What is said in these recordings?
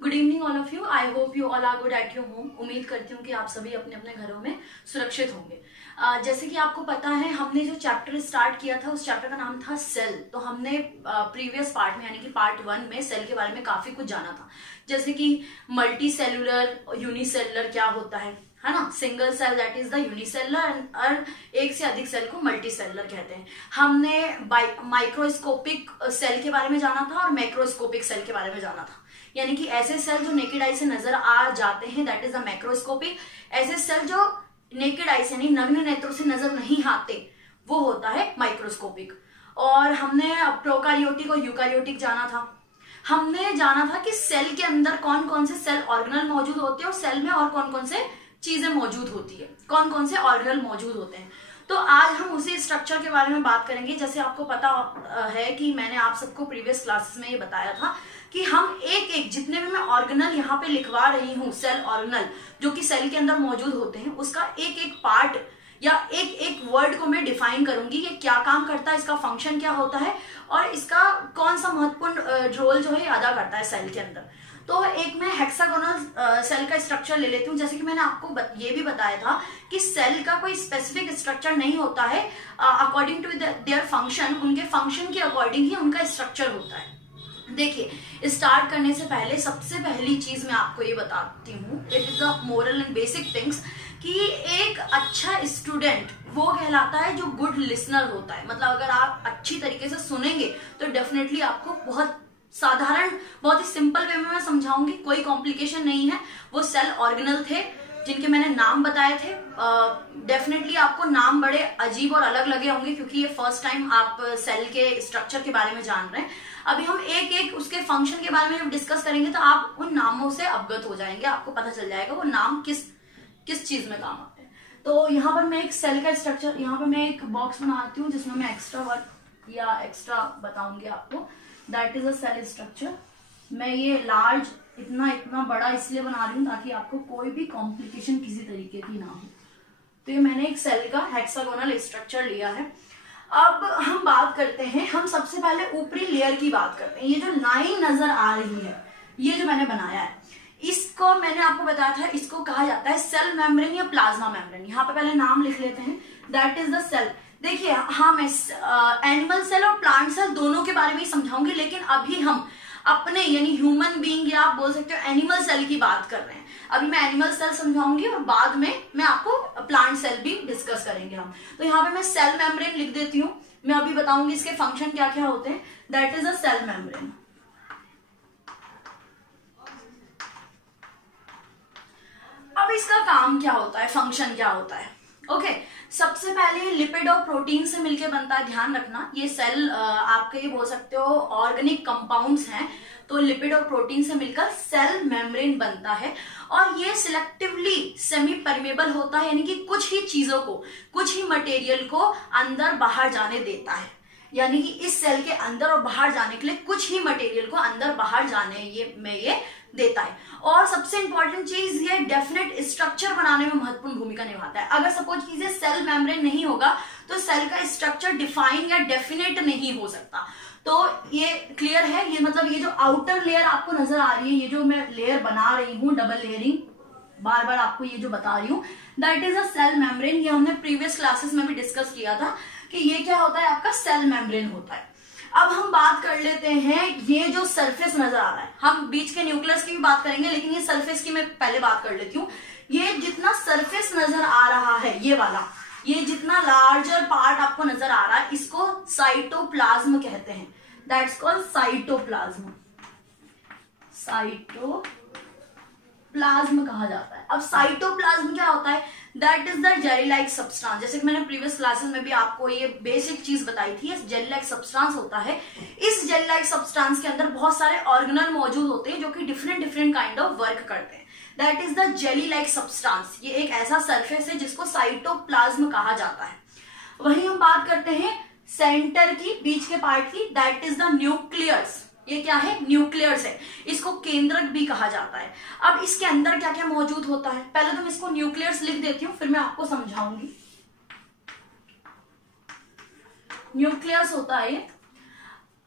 Good evening all of you. I hope you all are good at your home. उम्मीद करती हूँ कि आप सभी अपने अपने घरों में सुरक्षित होंगे। जैसे कि आपको पता है, हमने जो चैप्टर स्टार्ट किया था उस चैप्टर का नाम था सेल। तो हमने प्रीवियस पार्ट में यानी कि पार्ट 1 में सेल के बारे में काफी कुछ जाना था, जैसे कि मल्टी सेलुलर, यूनिसेलुलर क्या होता है ना। Single cell that is the unicellular, और एक से अधिक सेल को मल्टी सेलुलर कहते हैं। हमने माइक्रोस्कोपिक सेल के बारे में जाना था और मैक्रोस्कोपिक सेल के बारे में जाना था, यानी कि ऐसे सेल जो नेकेड आई से नजर आ जाते हैं दैट इज द मैक्रोस्कोपिक। ऐसे सेल जो नेकेड आई से यानी नग्न नेत्रों से नजर नहीं आते वो होता है माइक्रोस्कोपिक। और हमने प्रोकारियोटिक और यूकारियोटिक जाना था। हमने जाना था कि सेल के अंदर कौन कौन से सेल ऑर्गेनल मौजूद होते हैं और सेल में और कौन कौन से चीजें मौजूद होती है, कौन कौन से ऑर्गेनल मौजूद होते हैं। तो आज हम उसी स्ट्रक्चर के बारे में बात करेंगे। जैसे आपको पता है कि मैंने आप सबको प्रीवियस क्लासेस में ये बताया था कि हम एक एक जितने भी मैं ऑर्गेनल यहाँ पे लिखवा रही हूँ, सेल ऑर्गेनल जो कि सेल के अंदर मौजूद होते हैं, उसका एक एक पार्ट या एक एक वर्ड को मैं डिफाइन करूंगी कि क्या काम करता है, इसका फंक्शन क्या होता है और इसका कौन सा महत्वपूर्ण रोल जो है अदा करता है सेल के अंदर। तो एक मैं हेक्सागोनल सेल का स्ट्रक्चर ले लेती हूँ। जैसे कि मैंने आपको ये भी बताया था कि सेल का कोई स्पेसिफिक स्ट्रक्चर नहीं होता है, अकॉर्डिंग टू देयर फंक्शन, उनके फंक्शन के अकॉर्डिंग ही उनका स्ट्रक्चर होता है। देखिए, स्टार्ट करने से पहले सबसे पहली चीज मैं आपको ये बताती हूँ, it is a moral and basic things, कि एक अच्छा स्टूडेंट वो कहलाता है जो गुड लिसनर होता है। मतलब अगर आप अच्छी तरीके से सुनेंगे तो डेफिनेटली आपको बहुत साधारण, बहुत ही सिंपल वे में मैं समझाऊंगी, कोई कॉम्प्लिकेशन नहीं है। वो सेल ऑर्गेनल थे जिनके मैंने नाम बताए थे। डेफिनेटली आपको नाम बड़े अजीब और अलग लगे होंगे क्योंकि ये फर्स्ट टाइम आप सेल के स्ट्रक्चर के बारे में जान रहे हैं। अभी हम एक एक उसके फंक्शन के बारे में जब डिस्कस करेंगे तो आप उन नामों से अवगत हो जाएंगे, आपको पता चल जाएगा वो नाम किस चीज में काम आते हैं। तो यहाँ पर मैं एक सेल का स्ट्रक्चर, यहाँ पर मैं एक बॉक्स बनाती हूँ जिसमें मैं एक्स्ट्रा वर्क या एक्स्ट्रा बताऊंगी आपको। That is a cell structure. मैं ये लार्ज इतना बड़ा इसलिए बना रही हूँ ताकि आपको कोई भी कॉम्प्लिकेशन किसी तरीके की ना हो। तो ये मैंने एक सेल का हेक्सागोनल स्ट्रक्चर लिया है। अब हम बात करते हैं, हम सबसे पहले ऊपरी लेयर की बात करते हैं। ये जो लाइन नजर आ रही है, ये जो मैंने बनाया है, इसको मैंने आपको बताया था, इसको कहा जाता है सेल मेम्ब्रेन या प्लाज्मा मेम्ब्रेन। यहाँ पे पहले नाम लिख लेते हैं, दैट इज द सेल। देखिए, हाँ, मैं एनिमल सेल और प्लांट सेल दोनों के बारे में ही समझाऊंगी, लेकिन अभी हम अपने यानी ह्यूमन बीइंग या आप बोल सकते हो एनिमल सेल की बात कर रहे हैं। अभी मैं एनिमल सेल समझाऊंगी और बाद में मैं आपको प्लांट सेल भी डिस्कस करेंगे हम। तो यहाँ पे मैं सेल मेम्ब्रेन लिख देती हूँ। मैं अभी बताऊंगी इसके फंक्शन क्या क्या होते हैं। That is a cell membrane. अब इसका काम क्या होता है, फंक्शन क्या होता है। ओके, सबसे पहले लिपिड और प्रोटीन से मिलकर बनता है। ध्यान रखना, ये सेल आपके ये बोल सकते हो ऑर्गेनिक कंपाउंड्स हैं। तो लिपिड और प्रोटीन से मिलकर सेल मेम्ब्रेन बनता है और ये सिलेक्टिवली सेमी परमेबल होता है, यानी कि कुछ ही चीजों को, कुछ ही मटेरियल को अंदर बाहर जाने देता है। यानी कि इस सेल के अंदर और बाहर जाने के लिए कुछ ही मटेरियल को अंदर बाहर जाने ये देता है। और सबसे इंपॉर्टेंट चीज, ये डेफिनेट स्ट्रक्चर बनाने में महत्वपूर्ण भूमिका निभाता है। अगर सपोज कीजिए सेल मेम्ब्रेन नहीं होगा तो सेल का स्ट्रक्चर डिफाइन या डेफिनेट नहीं हो सकता। तो ये क्लियर है। ये मतलब ये जो आउटर लेयर आपको नजर आ रही है, ये जो मैं लेयर बना रही हूँ, डबल लेयरिंग, बार बार आपको ये जो बता रही हूँ, that is a cell membrane. ये हमने प्रीवियस क्लासेस में भी डिस्कस किया था कि ये क्या होता है, आपका सेल मेम्ब्रेन होता है। अब हम बात कर लेते हैं, ये जो सरफेस नजर आ रहा है, हम बीच के न्यूक्लियस की भी बात करेंगे, लेकिन ये सरफेस की मैं पहले बात कर लेती हूँ। ये जितना सरफेस नजर आ रहा है, ये वाला, ये जितना लार्जर पार्ट आपको नजर आ रहा है, इसको साइटोप्लाज्म कहते हैं। That's called cytoplasm. साइटोप्लाज्म कहा जाता है। अब साइटोप्लाज्म क्या होता है, that is the jelly like substance. जैसे कि मैंने प्रीवियस क्लासेस में भी आपको ये बेसिक चीज बताई थी, जेली लाइक सब्सटेंस होता है। इस जेली लाइक सब्सटेंस के अंदर बहुत सारे ऑर्गेनल मौजूद होते हैं जो कि डिफरेंट काइंड ऑफ वर्क करते हैं। That is the jelly like substance. ये एक ऐसा सरफेस है जिसको साइटोप्लाज्म कहा जाता है। वहीं हम बात करते हैं सेंटर की, बीच के पार्ट की, दैट इज द न्यूक्लियस। ये क्या है, न्यूक्लियस है। इसको केंद्रक भी कहा जाता है। अब इसके अंदर क्या क्या मौजूद होता है, पहले तो मैं इसको न्यूक्लियस लिख देती हूँ, फिर मैं आपको समझाऊंगी। न्यूक्लियस होता है ये।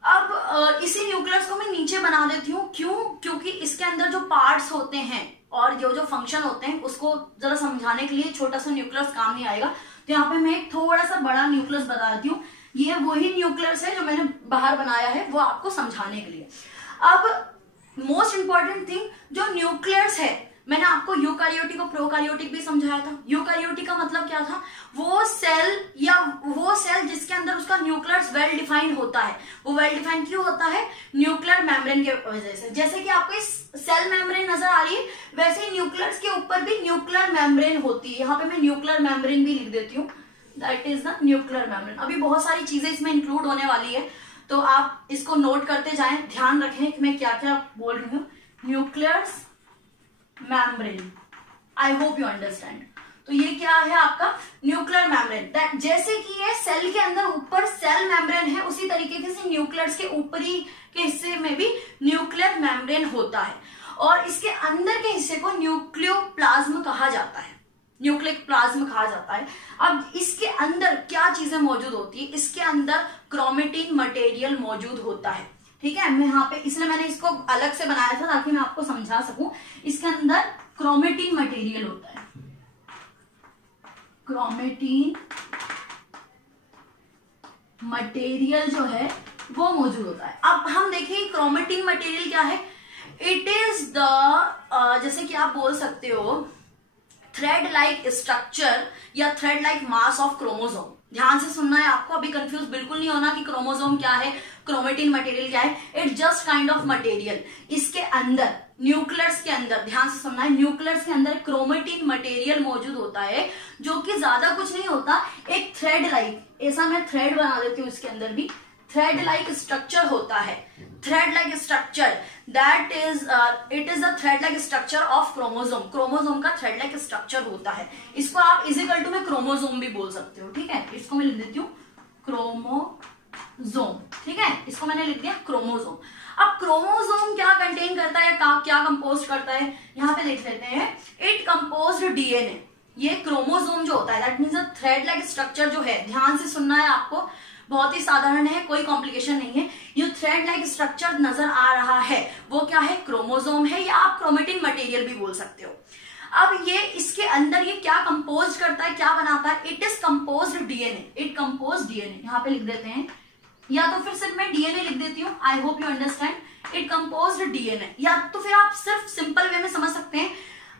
अब इसी न्यूक्लियस को मैं नीचे बना देती हूँ, क्यों? क्योंकि इसके अंदर जो पार्ट्स होते हैं और जो फंक्शन होते हैं उसको जरा समझाने के लिए छोटा सा न्यूक्लियस काम नहीं आएगा। तो यहाँ पे मैं एक थोड़ा सा बड़ा न्यूक्लियस बता देती हूँ। ये वही न्यूक्लियस है जो मैंने बाहर बनाया है, वो आपको समझाने के लिए। अब मोस्ट इंपॉर्टेंट थिंग, जो न्यूक्लियस है, मैंने आपको यूकारियोटिक और प्रोकारियोटिक भी समझाया था। यूकारियोटिक का मतलब क्या था? वो सेल जिसके अंदर उसका न्यूक्लियस वेल डिफाइंड होता है। वो वेल डिफाइंड क्यों होता है? न्यूक्लियर मेम्ब्रेन के वजह से। जैसे कि आपको इस सेल मेम्ब्रेन नजर आ रही है, वैसे ही न्यूक्लियस के ऊपर भी न्यूक्लियर मेम्ब्रेन होती है। यहाँ पे मैं न्यूक्लियर मेम्ब्रेन भी लिख देती हूँ, that is the nuclear membrane. अभी बहुत सारी चीजें इसमें इंक्लूड होने वाली है, तो आप इसको नोट करते जाएं, ध्यान रखें कि मैं क्या क्या बोल रही हूँ। Nucleus membrane, I hope you understand. तो ये क्या है आपका न्यूक्लियर मेम्ब्रेन। जैसे कि ये सेल के अंदर ऊपर सेल मेम्ब्रेन है, उसी तरीके से न्यूक्लियस के ऊपरी के हिस्से में भी न्यूक्लियर मेम्ब्रेन होता है, और इसके अंदर के हिस्से को न्यूक्लियोप्लाज्म कहा जाता है। न्यूक्लिक प्लाज्म कहा जाता है। अब इसके अंदर क्या चीजें मौजूद होती है? इसके अंदर क्रोमेटिन मटेरियल मौजूद होता है। ठीक है, मैं यहाँ पे इसलिए मैंने इसको अलग से बनाया था ताकि मैं आपको समझा सकूं। इसके अंदर क्रोमेटिन मटेरियल होता है, क्रोमेटिन मटेरियल जो है वो मौजूद होता है। अब हम देखिए क्रोमेटिन मटेरियल क्या है। इट इज द जैसे कि आप बोल सकते हो थ्रेड लाइक स्ट्रक्चर या thread like mass of chromosome. ध्यान से सुनना है आपको, अभी कंफ्यूज बिल्कुल नहीं होना कि क्रोमोसोम क्या है, क्रोमेटिन मटेरियल क्या है। It's just kind of material. इसके अंदर न्यूक्लियस के अंदर, ध्यान से सुनना है, न्यूक्लियस के अंदर क्रोमेटिन मटेरियल मौजूद होता है, जो कि ज्यादा कुछ नहीं होता, एक थ्रेड लाइक, ऐसा मैं थ्रेड बना देती हूँ, इसके अंदर भी थ्रेड लाइक स्ट्रक्चर होता है। Thread like structure, that is it is the thread like structure of chromosome. Chromosome का थ्रेड लाइक स्ट्रक्चर होता है। इसको आप इजिकल टू में क्रोमोसोम भी बोल सकते हो। ठीक है, इसको मैं लिख देती हूँ क्रोमोसोम। ठीक है, इसको मैंने लिख दिया क्रोमोसोम। अब क्रोमोसोम क्या कंटेन करता है, क्या कंपोज करता है, यहाँ पे देख लेते हैं। It compose DNA. ये क्रोमोसोम जो होता है that means thread like structure जो है, ध्यान से सुनना है आपको, बहुत ही साधारण है, कोई कॉम्प्लिकेशन नहीं है। ये थ्रेड लाइक स्ट्रक्चर नजर आ रहा है, वो क्या है? क्रोमोसोम है, या आप क्रोमेटिन मटेरियल भी बोल सकते हो। अब ये इसके अंदर ये क्या कंपोज करता है, क्या बनाता है? It is compose DNA. It compose DNA, यहाँ पे लिख देते हैं, या तो फिर सिर्फ मैं डीएनए लिख देती हूँ। आई hope you understand. It compose DNA, या तो फिर आप सिर्फ सिंपल वे में समझ सकते हैं।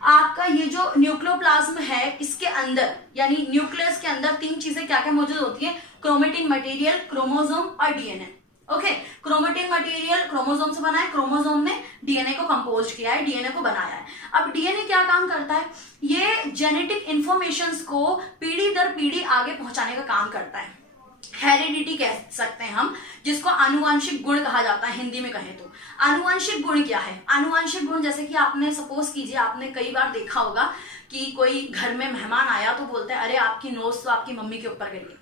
आपका ये जो न्यूक्लियोप्लाज्म है, इसके अंदर यानी न्यूक्लियस के अंदर तीन चीजें क्या क्या मौजूद होती है? क्रोमेटिन मटेरियल, क्रोमोसोम और DNA. Okay, chromatin material chromosome से बना है, क्रोमोसोम ने डीएनए को कंपोज किया है, डीएनए को बनाया है। अब डीएनए क्या काम करता है? ये जेनेटिक इंफॉर्मेशंस को पीढ़ी दर पीढ़ी आगे पहुंचाने का काम करता है। हेरिडिटी कह सकते हैं हम, जिसको आनुवांशिक गुण कहा जाता है हिंदी में कहें तो। आनुवांशिक गुण क्या है? आनुवांशिक गुण जैसे कि आपने सपोज कीजिए, आपने कई बार देखा होगा कि कोई घर में मेहमान आया तो बोलते हैं अरे आपकी नोज तो आपकी मम्मी के ऊपर गई है,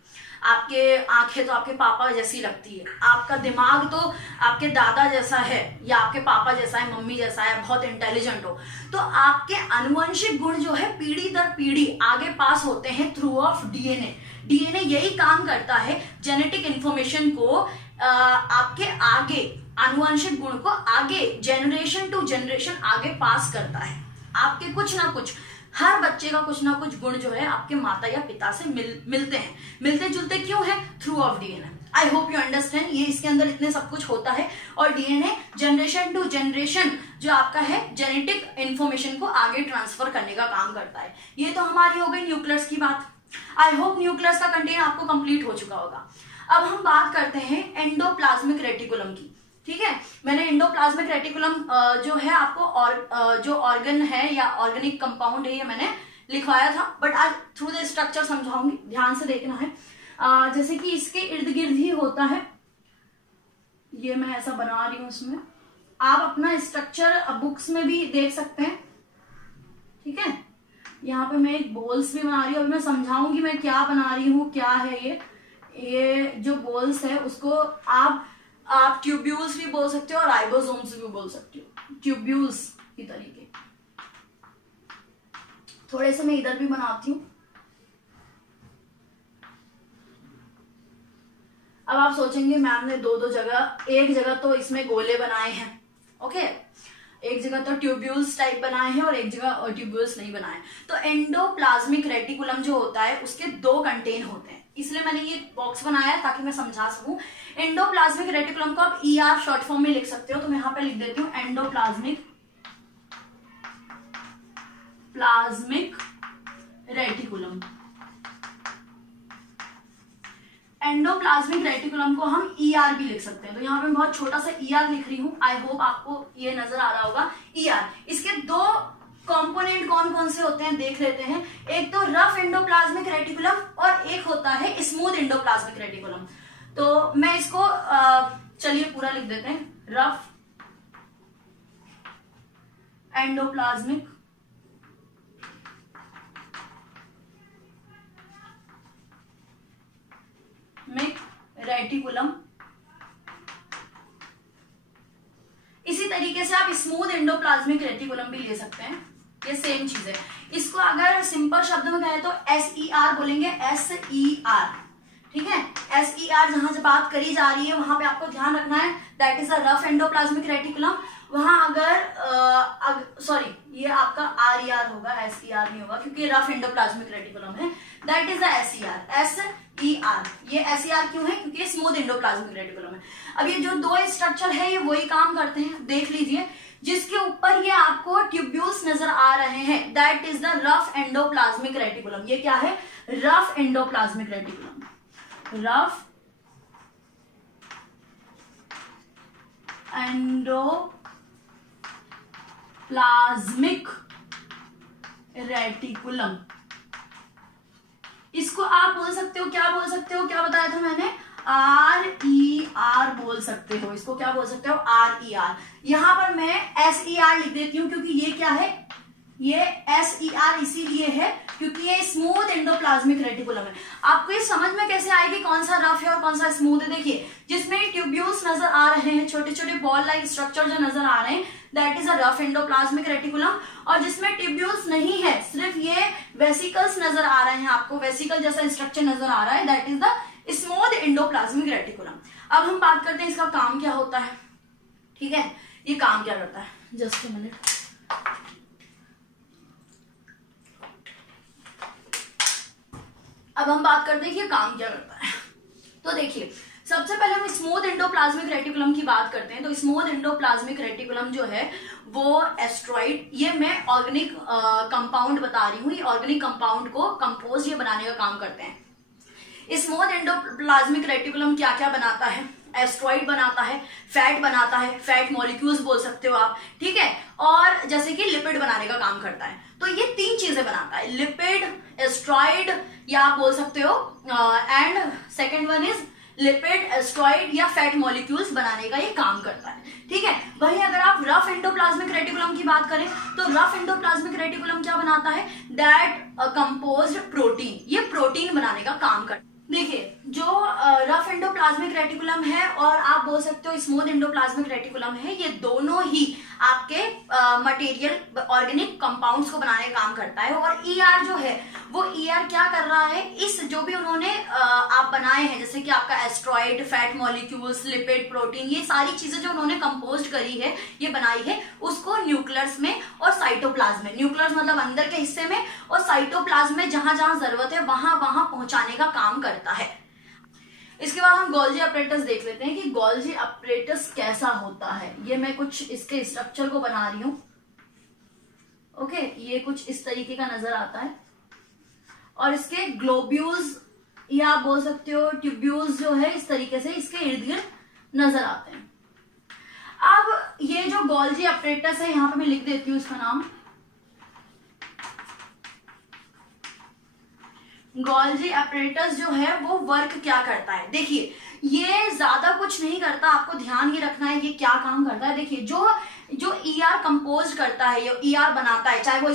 आपके आंखें तो आपके पापा जैसी लगती है, आपका दिमाग तो आपके दादा जैसा है या आपके पापा जैसा है, मम्मी जैसा है, बहुत इंटेलिजेंट हो। तो आपके आनुवंशिक गुण जो है पीढ़ी दर पीढ़ी आगे पास होते हैं थ्रू ऑफ डीएनए। डीएनए यही काम करता है, जेनेटिक इंफॉर्मेशन को आपके आगे, आनुवंशिक गुण को आगे जनरेशन टू जनरेशन आगे पास करता है। आपके कुछ ना कुछ, हर बच्चे का कुछ ना कुछ गुण जो है आपके माता या पिता से मिलते हैं। मिलते जुलते क्यों है? Through of DNA. I hope you understand. ये इसके अंदर इतने सब कुछ होता है और डीएनए जनरेशन टू जनरेशन जो आपका है जेनेटिक इंफॉर्मेशन को आगे ट्रांसफर करने का काम करता है। ये तो हमारी हो गई न्यूक्लियस की बात। आई होप न्यूक्लियस का कंटेंट आपको कंप्लीट हो चुका होगा। अब हम बात करते हैं एंडोप्लाज्मिक रेटिकुलम की। ठीक है, मैंने एंडोप्लाज्मिक रेटिकुलम जो है आपको जो ऑर्गन है या ऑर्गेनिक कंपाउंड है ये मैंने लिखवाया था, बट आज थ्रू द स्ट्रक्चर समझाऊंगी, ध्यान से देखना है। जैसे कि इसके इर्द गिर्द ही होता है, ये मैं ऐसा बना रही हूं, इसमें आप अपना स्ट्रक्चर बुक्स में भी देख सकते हैं। ठीक है, यहाँ पे मैं एक बोल्स भी बना रही हूँ, अभी मैं समझाऊंगी मैं क्या बना रही हूँ, क्या है ये जो बोल्स है उसको आप ट्यूब्यूल्स भी बोल सकते हो और राइबोसोम्स भी बोल सकते हो, ट्यूब्यूल्स की तरीके। थोड़े से मैं इधर भी बनाती हूँ। अब आप सोचेंगे मैम ने दो दो जगह, एक जगह तो इसमें गोले बनाए हैं, ओके, एक जगह तो ट्यूब्यूल्स टाइप बनाए हैं और एक जगह ट्यूब्यूल्स नहीं बनाए। तो एंडोप्लाज्मिक रेटिकुलम जो होता है उसके दो कंटेन होते हैं, इसलिए मैंने ये बॉक्स बनाया है ताकि मैं समझा सकूं। एंडोप्लाज्मिक रेटिकुलम को आप ER शॉर्ट फॉर्म में लिख सकते हो, तो मैं यहां पे लिख देती हूँ एंडोप्लाज्मिक रेटिकुलम। एंडोप्लाज्मिक रेटिकुलम को हम ER भी लिख सकते हैं, तो यहाँ पे मैं बहुत छोटा सा ER लिख रही हूँ, आई होप आपको ये नजर आ रहा होगा ER। इसके दो कंपोनेंट कौन कौन से होते हैं देख लेते हैं। एक तो रफ एंडोप्लाज्मिक रेटिकुलम और एक होता है स्मूथ एंडोप्लाज्मिक रेटिकुलम। तो मैं इसको चलिए पूरा लिख देते हैं, रफ एंडोप्लाज्मिक रेटिकुलम। इसी तरीके से आप स्मूथ एंडोप्लाज्मिक रेटिकुलम भी ले सकते हैं, ये सेम चीज है। इसको अगर सिंपल शब्द में कहें तो SER बोलेंगे, SER, ठीक है। SER जहां से बात करी जा रही है वहां पे आपको ध्यान रखना है, that is a rough endoplasmic reticulum. वहां अगर सॉरी ये आपका RER होगा, SER नहीं होगा क्योंकि रफ एंडोप्लाज्मिक रेटिकुलम है, that is a SER, SER। ये SER क्यों है? क्योंकि ये स्मूथ एंडोप्लाज्मिक रेटिकुलम है। अब ये जो दो स्ट्रक्चर है ये वही काम करते हैं, देख लीजिए। जिसके ऊपर ये आपको ट्यूब्यूल्स नजर आ रहे हैं, that is the rough endoplasmic reticulum. ये क्या है? Rough endoplasmic reticulum, rough endoplasmic reticulum. इसको आप बोल सकते हो, क्या बोल सकते हो, क्या बताया था मैंने? RER बोल सकते हो। इसको क्या बोल सकते हो? RER। यहां पर मैं SER लिख देती हूं क्योंकि ये क्या है? ये SER इसीलिए है क्योंकि ये स्मूथ एंडोप्लाज्मिक रेटिकुलम है। आपको ये समझ में कैसे आएगी कौन सा रफ है और कौन सा स्मूथ है? देखिए, जिसमें ट्यूब्यूल्स नजर आ रहे हैं, छोटे छोटे बॉल लाइक स्ट्रक्चर जो नजर आ रहे हैं, that is a rough endoplasmic reticulum. और जिसमें ट्यूब्यूल्स नहीं है, सिर्फ ये वेसिकल्स नजर आ रहे हैं, आपको वेसिकल जैसा स्ट्रक्चर नजर आ रहा है, that is the smooth endoplasmic reticulum. अब हम बात करते हैं इसका काम क्या होता है, ठीक है? ये काम क्या करता है, जस्ट अ मिनट। अब हम बात करते हैं कि ये काम क्या करता है। तो देखिए, सबसे पहले हम स्मूथ एंडोप्लाज्मिक रेटिकुलम की बात करते हैं। तो स्मूथ एंडोप्लाज्मिक रेटिकुलम जो है वो एस्ट्रॉइड, ये मैं ऑर्गेनिक कंपाउंड बता रही हूँ, ये ऑर्गेनिक कंपाउंड को कंपोज ये बनाने का काम करते हैं। स्मूथ एंडोप्लाज्मिक रेटिकुलम क्या क्या बनाता है? एस्ट्रॉइड बनाता है, फैट बनाता है, फैट मॉलिक्यूल्स बोल सकते हो आप, ठीक है, और जैसे कि लिपिड बनाने का काम करता है। तो ये तीन चीजें बनाता है, लिपिड, एस्ट्रॉइड या आप बोल सकते हो and second one is lipid, asteroid या फैट मॉलिक्यूल्स बनाने का ये काम करता है, ठीक है। वहीं अगर आप रफ एंडोप्लाज्मिक रेटिकुलम की बात करें तो रफ एंडोप्लाज्मिक रेटिकुलम क्या बनाता है? दैट कंपोज्ड प्रोटीन, ये प्रोटीन बनाने का काम करता है। देखिए, जो रफ एंडोप्लाज्मिक रेटिकुलम है और आप बोल सकते हो स्मूथ एंडोप्लाज्मिक रेटिकुलम है, ये दोनों ही आपके मटेरियल ऑर्गेनिक कंपाउंड्स को बनाने का काम करता है। और ER जो है वो ER क्या कर रहा है? इस जो भी उन्होंने आप बनाए हैं, जैसे कि आपका asteroid, fat molecules, lipid, protein, ये सारी चीजें जो उन्होंने कंपोज करी है, ये बनाई है, उसको न्यूक्लियस में और साइटोप्लाज्म में, न्यूक्लियस मतलब अंदर के हिस्से में, और साइटोप्लाज्म में जहां जहां जरूरत है वहां वहां पहुंचाने का काम करता है। इसके बाद हम गोल्जी अपरेटस देख लेते हैं कि गोल्जी अपरेटस कैसा होता है। ये मैं कुछ इसके स्ट्रक्चर को बना रही हूं, ओके। ये कुछ इस तरीके का नजर आता है और इसके ग्लोब्यूल्स या आप बोल सकते हो ट्यूब्यूल्स जो है इस तरीके से इसके इर्द गिर्द नजर आते हैं। अब ये जो गोल्जी अपरेटस है, यहां पे मैं लिख देती हूँ इसका नाम। गोल्जी अपरेटस जो है वो वर्क क्या करता है? देखिए, ये ज्यादा कुछ नहीं करता, आपको ध्यान ये रखना है ये क्या काम करता है। देखिए, जो ER कंपोज करता है, ये ER बनाता है, चाहे वो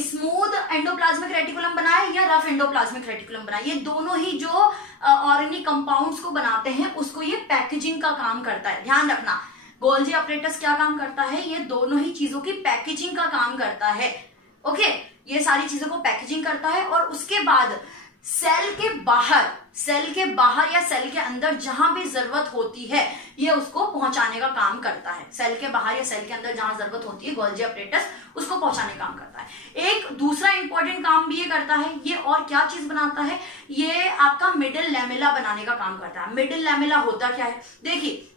स्मूथ एंडोप्लाज्मिक रेटिकुलम बनाए या रफ एंडोप्लाज्मिक रेटिकुलम बनाए, ये दोनों ही जो ऑर्गेनिक कंपाउंड्स को बनाते हैं उसको ये पैकेजिंग का काम करता है। ध्यान रखना, गोल्जी अपरेटस क्या काम करता है? ये दोनों ही चीजों की पैकेजिंग का काम करता है, ओके। ये सारी चीजों को पैकेजिंग करता है और उसके बाद सेल सेल के बाहर या सेल के अंदर जहां भी जरूरत होती है ये उसको पहुंचाने का काम करता है। सेल के बाहर या सेल के अंदर जहां जरूरत होती है गोल्जी अपरेटस उसको पहुंचाने का काम करता है। एक दूसरा इंपॉर्टेंट काम भी ये करता है, ये और क्या चीज बनाता है, ये आपका मिडिल लैमेला बनाने का काम करता है। मिडिल लैमेला होता क्या है, देखिए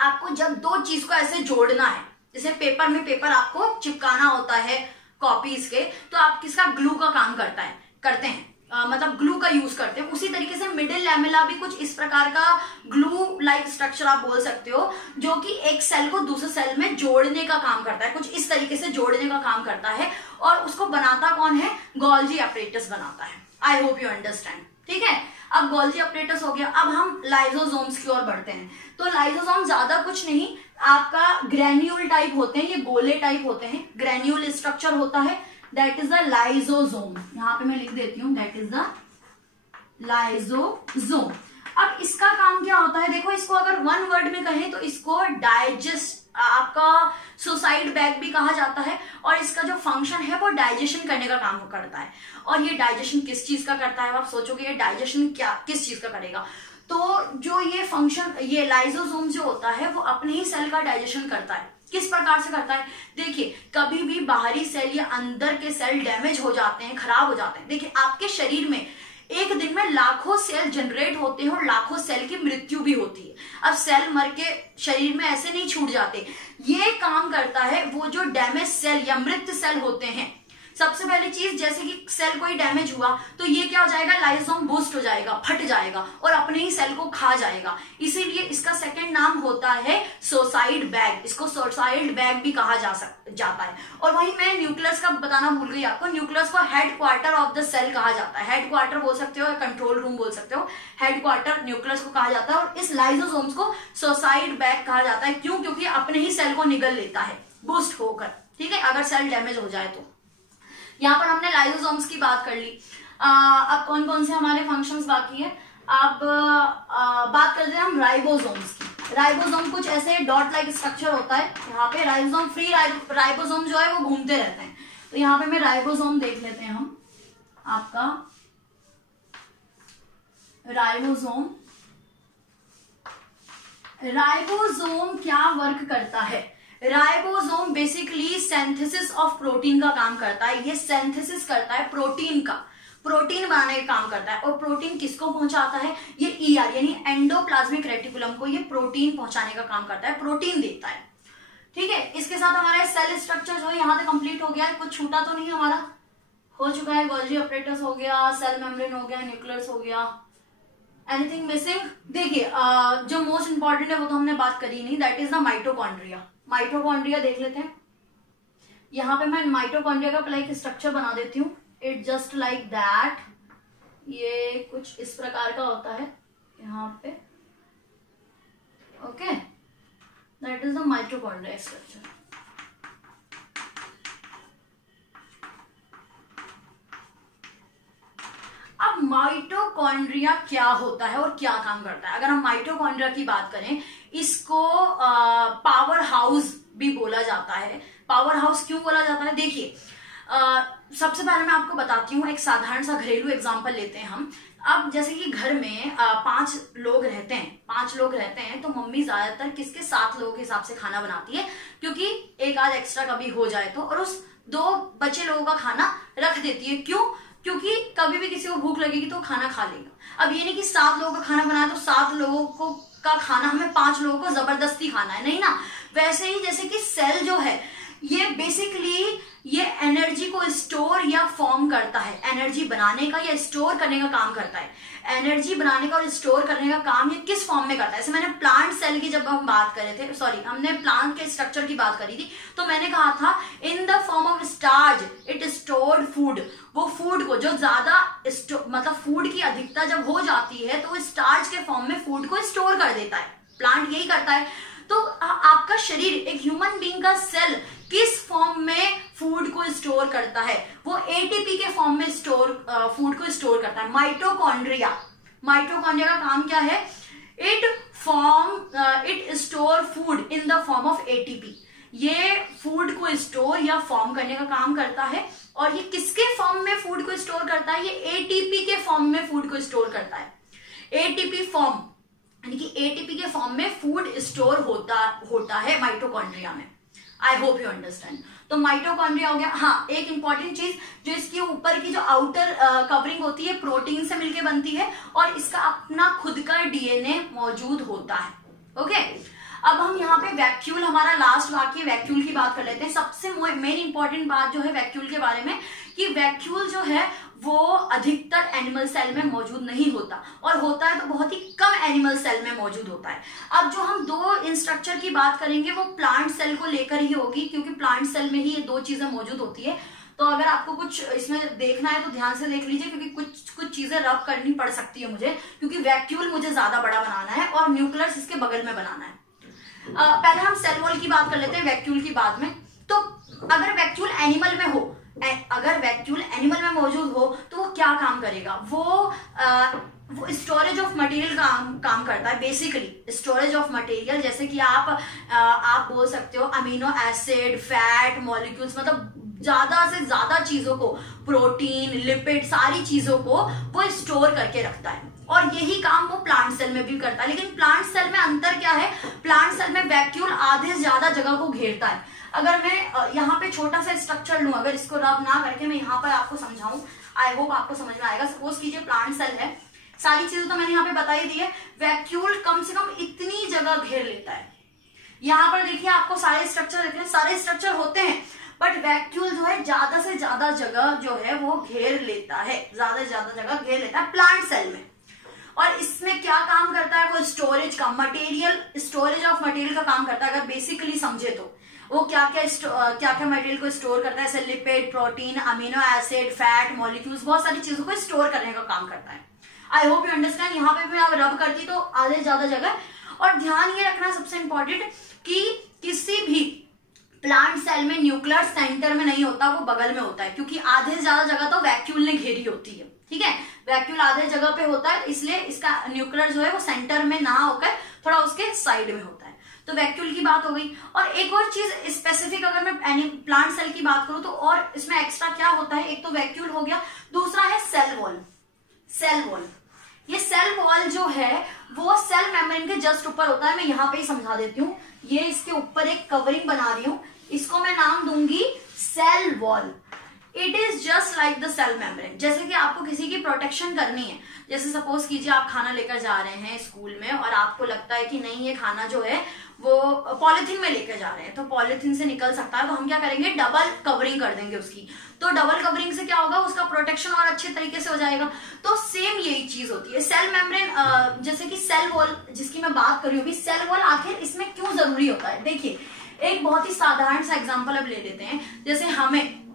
आपको जब दो चीज को ऐसे जोड़ना है, जैसे पेपर में पेपर आपको चिपकाना होता है कॉपीज के, तो आप किसका ग्लू का काम करते हैं मतलब ग्लू का यूज करते हैं। उसी तरीके से मिडिल लैमेला भी कुछ इस प्रकार का ग्लू लाइक स्ट्रक्चर आप बोल सकते हो, जो कि एक सेल को दूसरे सेल में जोड़ने का काम करता है, कुछ इस तरीके से जोड़ने का काम करता है। और उसको बनाता कौन है, गोल्जी अपरेटस बनाता है। आई होप यू अंडरस्टैंड, ठीक है। अब गोल्जी अपरेटस हो गया, अब हम लाइसोसोम्स की ओर बढ़ते हैं। तो लाइसोसोम ज्यादा कुछ नहीं, आपका ग्रेन्यूल टाइप होते हैं, ये गोले टाइप होते हैं, ग्रेन्यूल स्ट्रक्चर होता है, दैट इज द लाइसोसोम। यहां पे मैं लिख देती हूं, दैट इज द लाइसोसोम। अब इसका काम क्या होता है, देखो इसको अगर वन वर्ड में कहें तो इसको डाइजेस्ट, आपका सुसाइड बैग भी कहा जाता है। और इसका जो फंक्शन है वो डाइजेशन करने का काम करता है। और ये डाइजेशन किस चीज का करता है, आप सोचोगे ये डाइजेशन क्या किस चीज का करेगा, तो जो ये फंक्शन, ये लाइसोसोम जो होता है वो अपने ही सेल का डाइजेशन करता है। किस प्रकार से करता है, देखिए कभी भी बाहरी सेल या अंदर के सेल डैमेज हो जाते हैं, खराब हो जाते हैं। देखिए आपके शरीर में एक दिन में लाखों सेल जनरेट होते हैं और लाखों सेल की मृत्यु भी होती है। अब सेल मर के शरीर में ऐसे नहीं छूट जाते, ये काम करता है वो जो डैमेज सेल या मृत सेल होते हैं। सबसे पहली चीज, जैसे कि सेल कोई डैमेज हुआ तो ये क्या हो जाएगा, लाइसोसोम बूस्ट हो जाएगा, फट जाएगा और अपने ही सेल को खा जाएगा। इसीलिए इसका सेकंड नाम होता है सुसाइड बैग, इसको सुसाइड बैग भी कहा जाता है। और वहीं मैं न्यूक्लियस का बताना भूल गई आपको, न्यूक्लियस को head quarter of the cell कहा जाता है। हेड क्वार्टर बोल सकते हो या कंट्रोल रूम बोल सकते हो, हेड क्वार्टर न्यूक्लियस को कहा जाता है। और इस लाइसोसोम्स को सुसाइड बैग कहा जाता है, क्यों, क्योंकि अपने ही सेल को निगल लेता है बूस्ट होकर, ठीक है, अगर सेल डैमेज हो जाए तो। यहाँ पर हमने लाइसोसोम्स की बात कर ली। अब कौन कौन से हमारे फंक्शंस बाकी है, अब बात करते हैं हम राइबोसोम्स की। राइबोसोम कुछ ऐसे डॉट लाइक स्ट्रक्चर होता है, यहाँ पे राइबोसोम फ्री राइबोसोम जो है वो घूमते रहते हैं। तो यहाँ पे मैं राइबोसोम देख लेते हैं हम, आपका राइबोसोम क्या वर्क करता है। Ribosome basically synthesis of protein का काम करता है। ये सिंथेसिस करता है प्रोटीन का, प्रोटीन बनाने का काम करता है। और प्रोटीन किसको पहुंचाता है, ये ईआर यानी एंडोप्लाज्मिक रेटिकुलम को ये प्रोटीन पहुंचाने का काम करता है, प्रोटीन देता है, ठीक है। इसके साथ हमारा सेल स्ट्रक्चर जो है यहाँ तक कंप्लीट हो गया है, कुछ छूटा तो नहीं, हमारा हो चुका है। गोल्जी अपरेटस हो गया, सेल मेम्ब्रेन हो गया, न्यूक्लियस हो गया, एनीथिंग मिसिंग। देखिए जो मोस्ट इंपॉर्टेंट है वो तो हमने बात करी नहीं, that is the mitochondria. Mitochondria देख लेते हैं। यहाँ पे मैं माइटोकॉन्ड्रिया का लाइक स्ट्रक्चर बना देती हूँ, इट जस्ट लाइक दैट। ये कुछ इस प्रकार का होता है यहाँ पे, okay, that is the mitochondria structure. अब माइटोकॉन्ड्रिया क्या होता है और क्या काम करता है। अगर हम माइटोकॉन्ड्रिया की बात करें, इसको पावर हाउस भी बोला जाता है। पावर हाउस क्यों बोला जाता है, देखिए सबसे पहले मैं आपको बताती हूँ, एक साधारण सा घरेलू एग्जांपल लेते हैं हम। अब जैसे कि घर में 5 लोग रहते हैं, तो मम्मी ज्यादातर किसके 7 लोगों के हिसाब से खाना बनाती है, क्योंकि एक आध एक्स्ट्रा कभी हो जाए तो, और उस 2 बचे लोगों का खाना रख देती है। क्यों, क्योंकि कभी भी किसी को भूख लगेगी तो खाना खा लेगा। अब ये नहीं कि 7 लोगों का खाना बनाया तो 7 लोगों को का खाना हमें 5 लोगों को जबरदस्ती खाना है, नहीं ना। वैसे ही जैसे कि सेल जो है ये बेसिकली ये एनर्जी को स्टोर या फॉर्म करता है, एनर्जी बनाने का या स्टोर करने का काम करता है। एनर्जी बनाने का और स्टोर करने का काम ये किस फॉर्म में करता है। जैसे मैंने प्लांट सेल की जब हम बात कर रहे थे, सॉरी हमने प्लांट के स्ट्रक्चर की बात करी थी, तो मैंने कहा था in the form of starch it stored food. वो फूड को जो ज्यादा मतलब फूड की अधिकता जब हो जाती है तो वो स्टार्च के फॉर्म में फूड को स्टोर कर देता है। प्लांट यही करता है। तो आपका शरीर, एक ह्यूमन बीइंग का सेल किस फॉर्म में फूड को स्टोर करता है, वो एटीपी के फॉर्म में फूड को स्टोर करता है। माइटोकॉन्ड्रिया का काम क्या है, it store food in the form of ATP. ये फूड को स्टोर या फॉर्म करने का काम करता है। और ये किसके फॉर्म में फूड को स्टोर करता है, ये एटीपी के फॉर्म में फूड को स्टोर करता है। एटीपी फॉर्म, यानी कि एटीपी के फॉर्म में फूड स्टोर होता है माइटोकॉन्ड्रिया में। आई होप यू अंडरस्टैंड। तो माइटोकॉन्ड्रिया हो गया। हाँ, एक इंपॉर्टेंट चीज, जो इसके ऊपर की जो आउटर कवरिंग होती है प्रोटीन से मिलकर बनती है और इसका अपना खुद का डीएनए मौजूद होता है। ओके, अब हम यहाँ पे वैक्यूल, हमारा लास्ट वाक्य वैक्यूल की बात कर लेते हैं। सबसे मेन इंपॉर्टेंट बात जो है वैक्यूल के बारे में, कि वैक्यूल जो है वो अधिकतर एनिमल सेल में मौजूद नहीं होता, और होता है तो बहुत ही कम एनिमल सेल में मौजूद होता है। अब जो हम दो स्ट्रक्चर की बात करेंगे वो प्लांट सेल को लेकर ही होगी, क्योंकि प्लांट सेल में ही ये दो चीजें मौजूद होती है। तो अगर आपको कुछ इसमें देखना है तो ध्यान से देख लीजिए, क्योंकि कुछ चीजें रब करनी पड़ सकती है मुझे, क्योंकि वैक्यूल मुझे ज्यादा बड़ा बनाना है और न्यूक्लियस इसके बगल में बनाना है। पहले हम सेल वॉल की बात कर लेते हैं, वैक्यूल की बाद में। तो अगर वैक्यूल एनिमल में हो, अगर वैक्यूल एनिमल में मौजूद हो तो वो क्या काम करेगा? वो स्टोरेज ऑफ मटेरियल काम करता है। बेसिकली स्टोरेज ऑफ मटेरियल, जैसे कि आप बोल सकते हो अमीनो एसिड, फैट मॉलिक्यूल्स, मतलब ज्यादा से ज्यादा चीजों को, प्रोटीन, लिपिड, सारी चीजों को वो स्टोर करके रखता है, और यही काम वो प्लांट सेल में भी करता है। लेकिन प्लांट सेल में अंतर क्या है? प्लांट सेल में वैक्यूल आधे से ज्यादा जगह को घेरता है। अगर मैं यहाँ पे छोटा सा स्ट्रक्चर लूं, अगर इसको रब ना करके मैं यहाँ पर आपको समझाऊं, आई होप आपको समझ में आएगा। सपोज कीजिए प्लांट सेल है, सारी चीजें तो मैंने यहाँ पे बताई दी है। वैक्यूल कम से कम इतनी जगह घेर लेता है। यहाँ पर देखिए आपको सारे स्ट्रक्चर दिख रहे हैं, सारे स्ट्रक्चर होते हैं, बट वैक्यूल जो है ज्यादा से ज्यादा जगह जो है वो घेर लेता है, ज्यादा से ज्यादा जगह घेर लेता है प्लांट सेल में। और इसमें क्या काम करता है? वो स्टोरेज का, मटेरियल, स्टोरेज ऑफ मटेरियल का काम करता है। अगर बेसिकली समझे तो वो क्या क्या मटेरियल को स्टोर करता है? जैसे lipid, protein, amino acid, fat molecules, बहुत सारी चीजों को स्टोर करने का काम करता है। आई होप यू अंडरस्टैंड। यहाँ पे भी मैं रब करती तो आधे ज्यादा जगह। और ध्यान ये रखना सबसे इंपॉर्टेंट, कि किसी भी प्लांट सेल में न्यूक्लियर सेंटर में नहीं होता, वो बगल में होता है, क्योंकि आधे से ज्यादा जगह तो वैक्यूल ने घेरी होती है। ठीक है, वैक्यूल आधे जगह पे होता है, इसलिए इसका न्यूक्लियर जो है वो सेंटर में ना होकर थोड़ा उसके साइड में होता है। तो वैक्यूल की बात हो गई। और एक और चीज स्पेसिफिक, अगर मैं प्लांट सेल की बात करूं तो और इसमें एक्स्ट्रा क्या होता है? एक तो वैक्यूल हो गया, दूसरा है सेल वॉल। सेल वॉल, ये सेल वॉल जो है वो सेल मेम्ब्रेन के जस्ट ऊपर होता है। मैं यहाँ पे ही समझा देती हूँ। ये इसके ऊपर एक कवरिंग बना रही हूँ, इसको मैं नाम दूंगी cell wall. It is just like the cell membrane. जैसे कि आपको किसी की प्रोटेक्शन करनी है, जैसे सपोज कीजिए आप खाना लेकर जा रहे हैं स्कूल में, और आपको लगता है कि नहीं ये खाना जो है वो पॉलिथीन में लेकर जा रहे हैं, तो पॉलिथीन से निकल सकता है, तो हम क्या करेंगे? डबल कवरिंग कर देंगे उसकी। तो डबल कवरिंग से क्या होगा? उसका प्रोटेक्शन और अच्छे तरीके से हो जाएगा। तो सेम यही चीज होती है सेल मेम्ब्रेन। जैसे कि सेल वॉल जिसकी मैं बात कर रही हूँ, सेल वॉल आखिर इसमें क्यों जरूरी होता है? देखिए, एक बहुत ही साधारण सा एग्जांपल अब ले लेते हैं। जैसे हमें,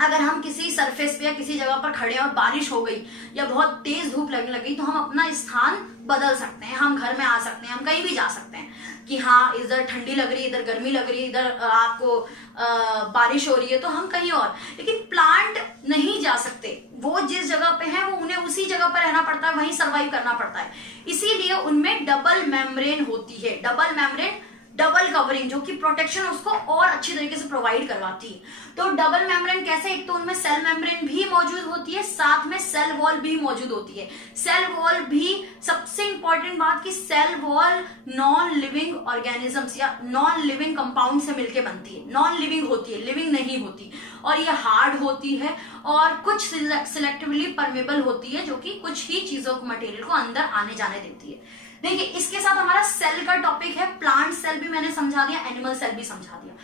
अगर हम किसी सरफेस पे या किसी जगह पर खड़े हैं और बारिश हो गई या बहुत तेज धूप लगने लगी, तो हम अपना स्थान बदल सकते हैं, हम घर में आ सकते हैं, हम कहीं भी जा सकते हैं कि हाँ इधर ठंडी लग रही है, इधर गर्मी लग रही है, इधर आपको बारिश हो रही है, तो हम कहीं और। लेकिन प्लांट नहीं जा सकते, वो जिस जगह पे है वो उन्हें उसी जगह पर रहना पड़ता है, वहीं सर्वाइव करना पड़ता है। इसीलिए उनमें डबल मेम्ब्रेन होती है, डबल मेम्ब्रेन, डबल कवरिंग, जो कि प्रोटेक्शन उसको और अच्छी तरीके से प्रोवाइड करवाती है। तो डबल मेम्ब्रेन कैसे? एक तो उनमें सेल मेम्ब्रेन भी मौजूद होती है, साथ में सेल वॉल भी मौजूद होती है। सेल वॉल भी, सबसे इंपॉर्टेंट बात कि cell wall non living organisms या नॉन लिविंग कंपाउंड से मिलकर बनती है। नॉन लिविंग होती है, लिविंग नहीं होती, और ये हार्ड होती है और कुछ सिलेक्टिवली परमेबल होती है, जो कि कुछ ही चीजों को, मटेरियल को अंदर आने जाने देती है। देखिए, इसके साथ हमारा सेल का टॉपिक है। प्लांट सेल भी मैंने समझा दिया, एनिमल सेल भी समझा दिया।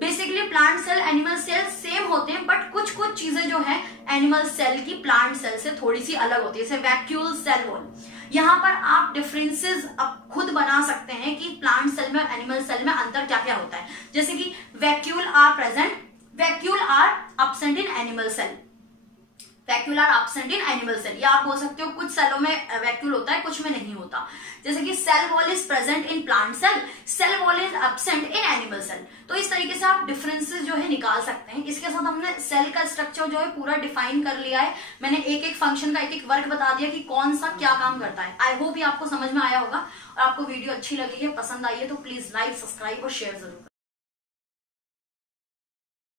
Basically plant cell, animal cell same होते हैं, बट कुछ चीजें जो है एनिमल सेल की प्लांट सेल से थोड़ी सी अलग होती है, जैसे वैक्यूल, सेल वॉल। यहाँ पर आप डिफरेंसेस खुद बना सकते हैं कि प्लांट सेल में और एनिमल सेल में अंतर क्या क्या होता है। जैसे कि vacuole are present, vacuole are absent in animal cell, vacuole are absent in animal cell. या आप बोल सकते हो कुछ सेलों में वैक्यूल होता है, कुछ में नहीं होता। जैसे कि cell wall is present in plant cell, cell wall is absent in animal cell. तो इस तरीके से आप डिफरेंसेस जो है निकाल सकते हैं। इसके साथ हमने सेल का स्ट्रक्चर जो है पूरा डिफाइन कर लिया है। मैंने एक एक फंक्शन का एक एक वर्क बता दिया कि कौन सा क्या काम करता है। आई होप ये आपको समझ में आया होगा। और आपको वीडियो अच्छी लगी है, पसंद आई है, तो प्लीज लाइक, सब्सक्राइब और शेयर जरूर करें।